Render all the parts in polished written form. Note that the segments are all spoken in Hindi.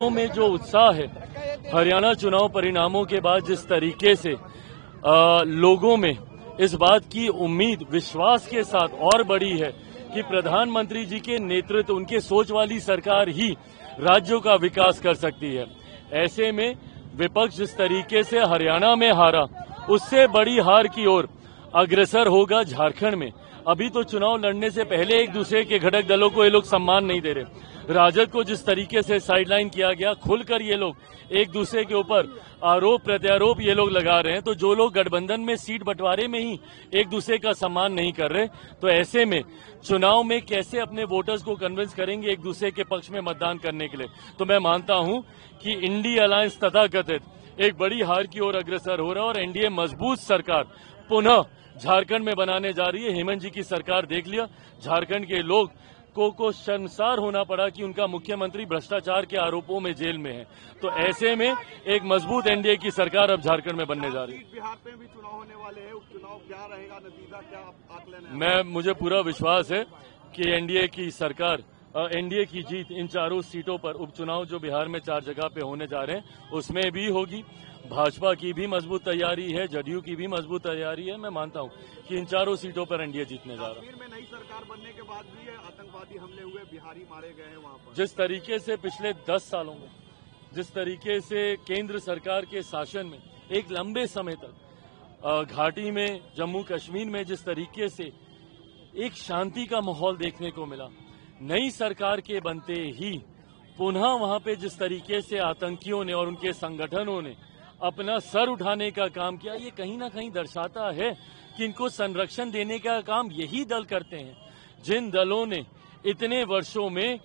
में जो उत्साह है, हरियाणा चुनाव परिणामों के बाद जिस तरीके से लोगों में इस बात की उम्मीद विश्वास के साथ और बढ़ी है कि प्रधानमंत्री जी के नेतृत्व, उनके सोच वाली सरकार ही राज्यों का विकास कर सकती है। ऐसे में विपक्ष जिस तरीके से हरियाणा में हारा, उससे बड़ी हार की ओर अग्रसर होगा झारखंड में। अभी तो चुनाव लड़ने से पहले एक दूसरे के घटक दलों को ये लोग सम्मान नहीं दे रहे। राजद को जिस तरीके से साइडलाइन किया गया, खुलकर ये लोग एक दूसरे के ऊपर आरोप प्रत्यारोप ये लोग लगा रहे हैं। तो जो लोग गठबंधन में सीट बंटवारे में ही एक दूसरे का सम्मान नहीं कर रहे, तो ऐसे में चुनाव में कैसे अपने वोटर्स को कन्विंस करेंगे एक दूसरे के पक्ष में मतदान करने के लिए। तो मैं मानता हूं कि इंडी अलायंस तथाकथित एक बड़ी हार की ओर अग्रसर हो रहा है और एनडीए मजबूत सरकार पुनः झारखंड में बनाने जा रही है। हेमंत जी की सरकार देख लिया, झारखंड के लोग को शर्मसार होना पड़ा कि उनका मुख्यमंत्री भ्रष्टाचार के आरोपों में जेल में है। तो ऐसे में एक मजबूत एनडीए की सरकार अब झारखंड में बनने जा रही है। बिहार में भी चुनाव होने वाले हैं, उपचुनाव क्या रहेगा, नतीजा क्या आकलन है? मुझे पूरा विश्वास है कि एनडीए की सरकार, एनडीए की जीत इन चारों सीटों पर, उपचुनाव जो बिहार में 4 जगह पे होने जा रहे हैं उसमें भी होगी। भाजपा की भी मजबूत तैयारी है, जदयू की भी मजबूत तैयारी है। मैं मानता हूं कि इन चारों सीटों पर एनडीए जीतने जा रहा है। में नई सरकार बनने के बाद भी आतंकवादी हमले हुए, बिहारी मारे गए हैं वहां पर। जिस तरीके से पिछले 10 सालों में जिस तरीके से केंद्र सरकार के शासन में एक लंबे समय तक घाटी में, जम्मू कश्मीर में जिस तरीके से एक शांति का माहौल देखने को मिला, नई सरकार के बनते ही पुनः वहां पे जिस तरीके से आतंकियों ने और उनके संगठनों ने अपना सर उठाने का काम किया, ये कहीं ना कहीं दर्शाता है कि इनको संरक्षण देने का काम यही दल करते हैं जिन दलों ने इतने वर्षों में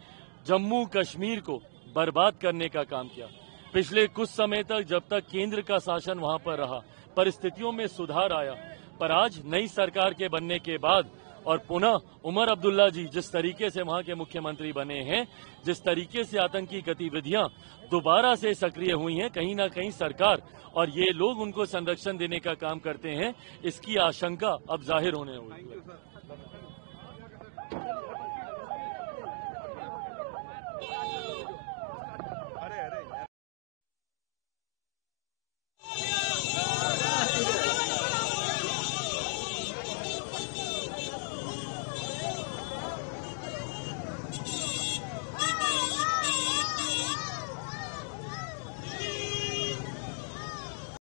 जम्मू कश्मीर को बर्बाद करने का काम किया। पिछले कुछ समय तक, जब तक केंद्र का शासन वहां पर रहा, परिस्थितियों में सुधार आया, पर आज नई सरकार के बनने के बाद और पुनः उमर अब्दुल्ला जी जिस तरीके से वहां के मुख्यमंत्री बने हैं, जिस तरीके से आतंकी गतिविधियां दोबारा से सक्रिय हुई हैं, कहीं ना कहीं सरकार और ये लोग उनको संरक्षण देने का काम करते हैं, इसकी आशंका अब जाहिर होने लगी है।